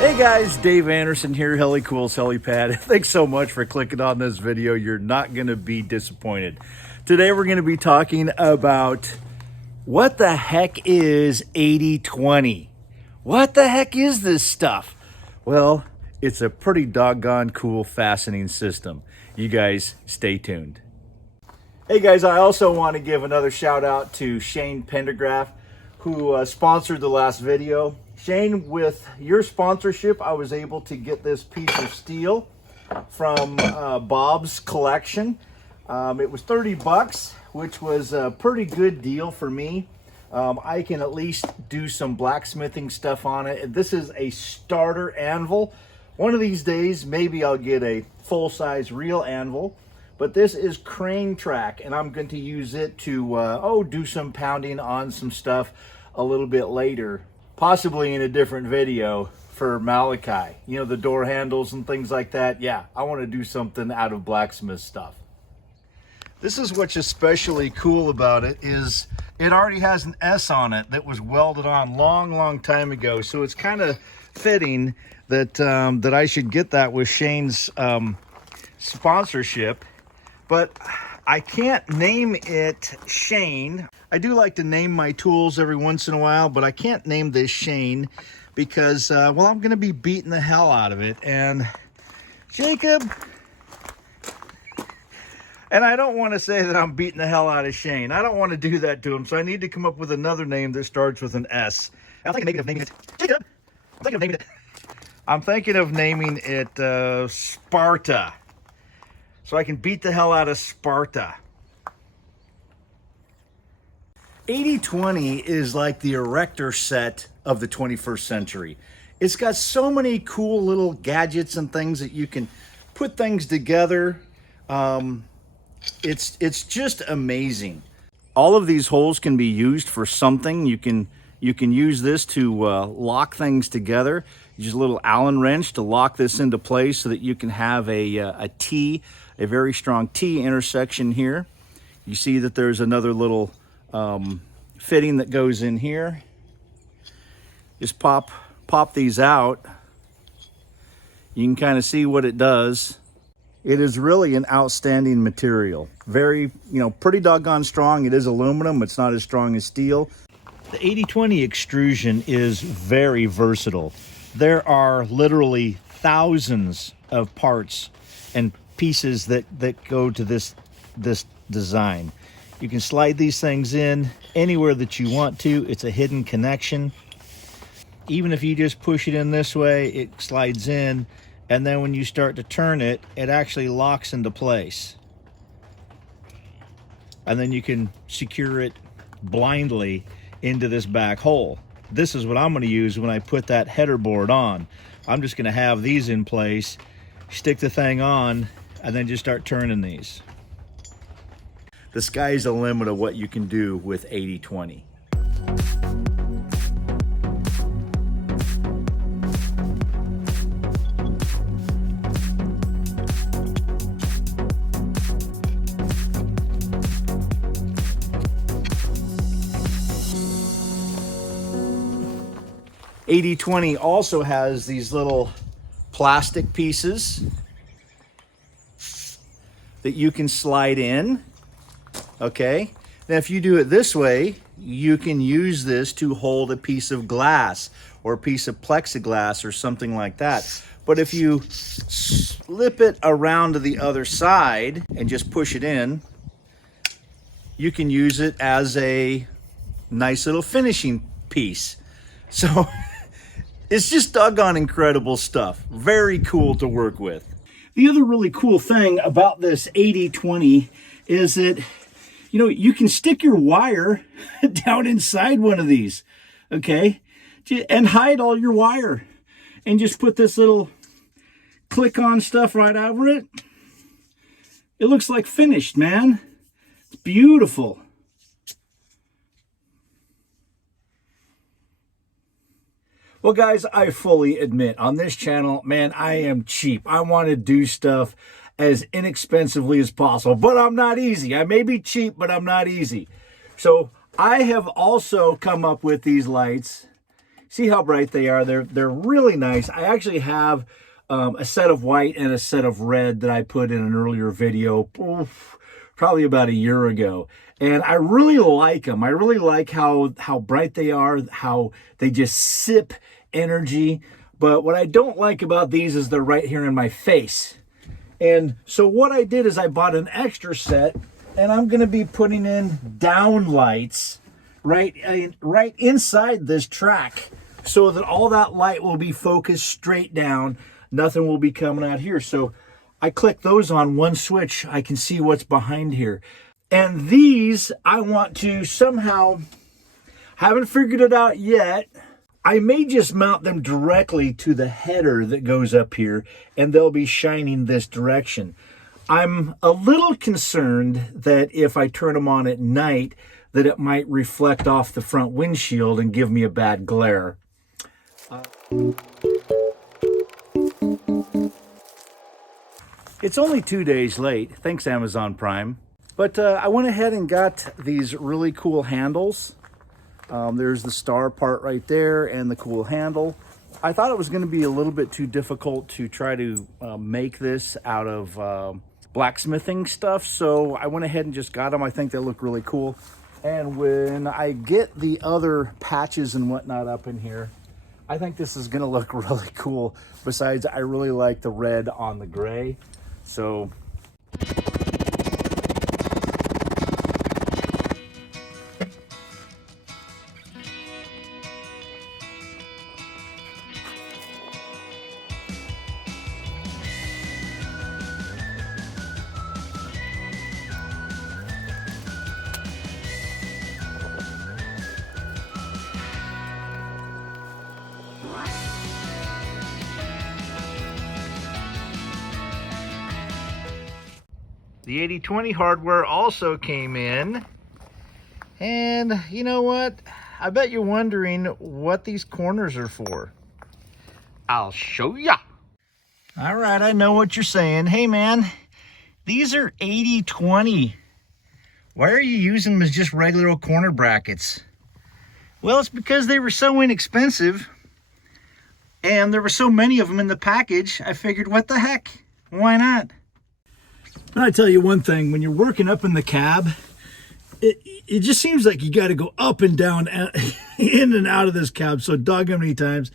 Hey guys, Dave Anderson here, Helicool's Helipad. Thanks so much for clicking on this video. You're not going to be disappointed. Today we're going to be talking about what the heck is 80/20. What the heck is this stuff? Well, it's a pretty doggone cool, fascinating system. You guys stay tuned. Hey guys, I also want to give another shout out to Shane Pendergraph, who sponsored the last video. Shane, with your sponsorship, I was able to get this piece of steel from Bob's collection. It was 30 bucks, which was a pretty good deal for me. I can at least do some blacksmithing stuff on it. This is a starter anvil. One of these days, maybe I'll get a full-size real anvil. But this is crane track, and I'm going to use it to do some pounding on some stuff a little bit later. Possibly in a different video for Malachi. You know, the door handles and things like that. Yeah, I want to do something out of blacksmith stuff. This is what's especially cool about it is it already has an S on it that was welded on long time ago. So it's kind of fitting that that I should get that with Shane's sponsorship. But I can't name it Shane. I do like to name my tools every once in a while, but I can't name this Shane because, well, I'm going to be beating the hell out of it. And Jacob, and I don't want to say that I'm beating the hell out of Shane. I don't want to do that to him, so I need to come up with another name that starts with an S. I'm thinking of naming it Jacob. I'm thinking of naming it Sparta. So I can beat the hell out of Sparta. 80/20 is like the erector set of the 21st century. It's got so many cool little gadgets and things that you can put things together. It's just amazing. All of these holes can be used for something. You can use this to lock things together. Use a little Allen wrench to lock this into place so that you can have a T, a very strong T intersection here. You see that there's another little fitting that goes in here. Just pop these out. You can kind of see what it does. It is really an outstanding material. Very, pretty doggone strong. It is aluminum. It's not as strong as steel. The 80/20 extrusion is very versatile. There are literally thousands of parts and pieces that go to this design. You can slide these things in anywhere that you want to. It's a hidden connection. Even if you just push it in this way, it slides in, and then when you start to turn it, it actually locks into place. And then you can secure it blindly into this back hole. This is what I'm going to use when I put that header board on. I'm just going to have these in place, stick the thing on, and then just start turning these. The sky's the limit of what you can do with 80/20. $80/20 also has these little plastic pieces that you can slide in. Okay, now if you do it this way, you can use this to hold a piece of glass or a piece of plexiglass or something like that. But if you slip it around to the other side and just push it in, you can use it as a nice little finishing piece. So it's just doggone incredible stuff. Very cool to work with. The other really cool thing about this 80/20 is that you can stick your wire down inside one of these, okay? And hide all your wire. And just put this little click-on stuff right over it. It looks like finished, man. It's beautiful. Well, guys, I fully admit on this channel, man, I am cheap. I want to do stuff as inexpensively as possible, but I'm not easy. I may be cheap, but I'm not easy. So I have also come up with these lights See how bright they are? They're really nice. I actually have a set of white and a set of red that I put in an earlier video, probably about a year ago. And I really like them. I really like how bright they are, how they just sip energy. But what I don't like about these is they're right here in my face. And so what I did is I bought an extra set, and I'm going to be putting in downlights right inside this track, so that all that light will be focused straight down. Nothing will be coming out here. So I click those on one switch. I can see what's behind here. And these, I want to somehow, haven't figured it out yet. I may just mount them directly to the header that goes up here, and they'll be shining this direction. I'm a little concerned that if I turn them on at night, that it might reflect off the front windshield and give me a bad glare. It's only 2 days late, thanks Amazon Prime, but I went ahead and got these really cool handles. There's the star part right there and the cool handle. I thought it was going to be a little bit too difficult to try to make this out of blacksmithing stuff, so I went ahead and just got them. I think they look really cool. And when I get the other patches and whatnot up in here, I think this is going to look really cool. Besides, I really like the red on the gray. So the 80/20 hardware also came in. And you know what? I bet you're wondering what these corners are for. I'll show ya. All right, I know what you're saying. Hey man, these are 80/20. Why are you using them as just regular old corner brackets? Well, it's because they were so inexpensive and there were so many of them in the package. I figured, what the heck? Why not? I tell you one thing, when you're working up in the cab, it just seems like you got to go up and down, in and out of this cab so doggone many times.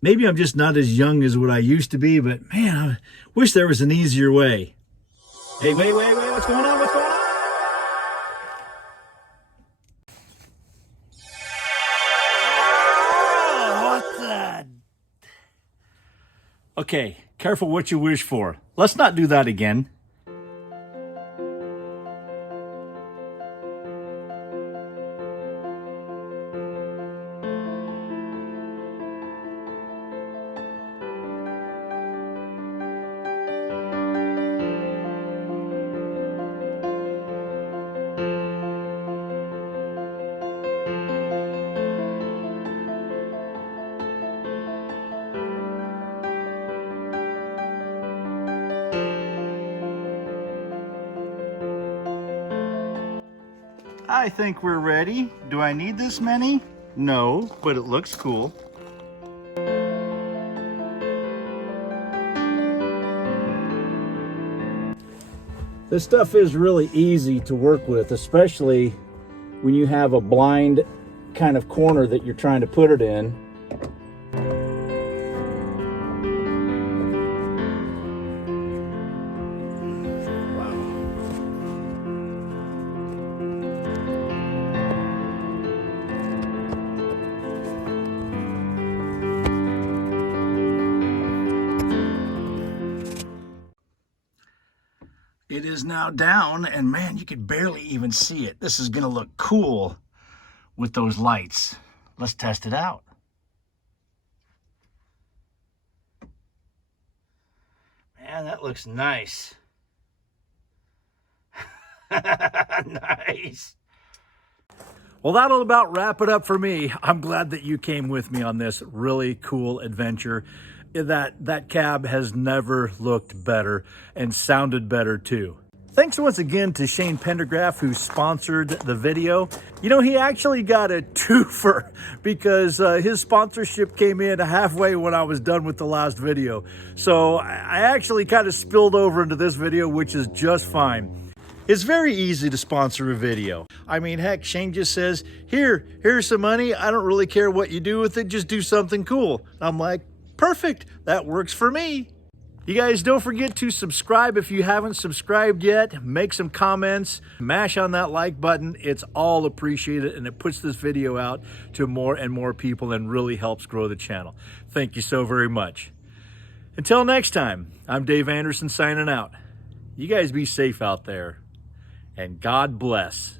Maybe I'm just not as young as what I used to be, but man, I wish there was an easier way. Hey, wait, what's going on? What's going on? Oh, what the? Okay, careful what you wish for. Let's not do that again. I think we're ready. Do I need this many? No, but it looks cool. This stuff is really easy to work with, especially when you have a blind kind of corner that you're trying to put it in. It is now down, and man, you could barely even see it. This is gonna look cool with those lights. Let's test it out. Man, that looks nice. Nice. Well, that'll about wrap it up for me. I'm glad that you came with me on this really cool adventure. That cab has never looked better and sounded better too. Thanks once again to Shane Pendergraph, who sponsored the video. You know, he actually got a twofer because his sponsorship came in halfway when I was done with the last video. So I actually kind of spilled over into this video, which is just fine. It's very easy to sponsor a video. I mean, heck, Shane just says, here's some money. I don't really care what you do with it. Just do something cool. I'm like, perfect. That works for me. You guys don't forget to subscribe if you haven't subscribed yet. Make some comments, mash on that like button. It's all appreciated and it puts this video out to more and more people and really helps grow the channel. Thank you so very much. Until next time, I'm Dave Anderson signing out. You guys be safe out there and God bless.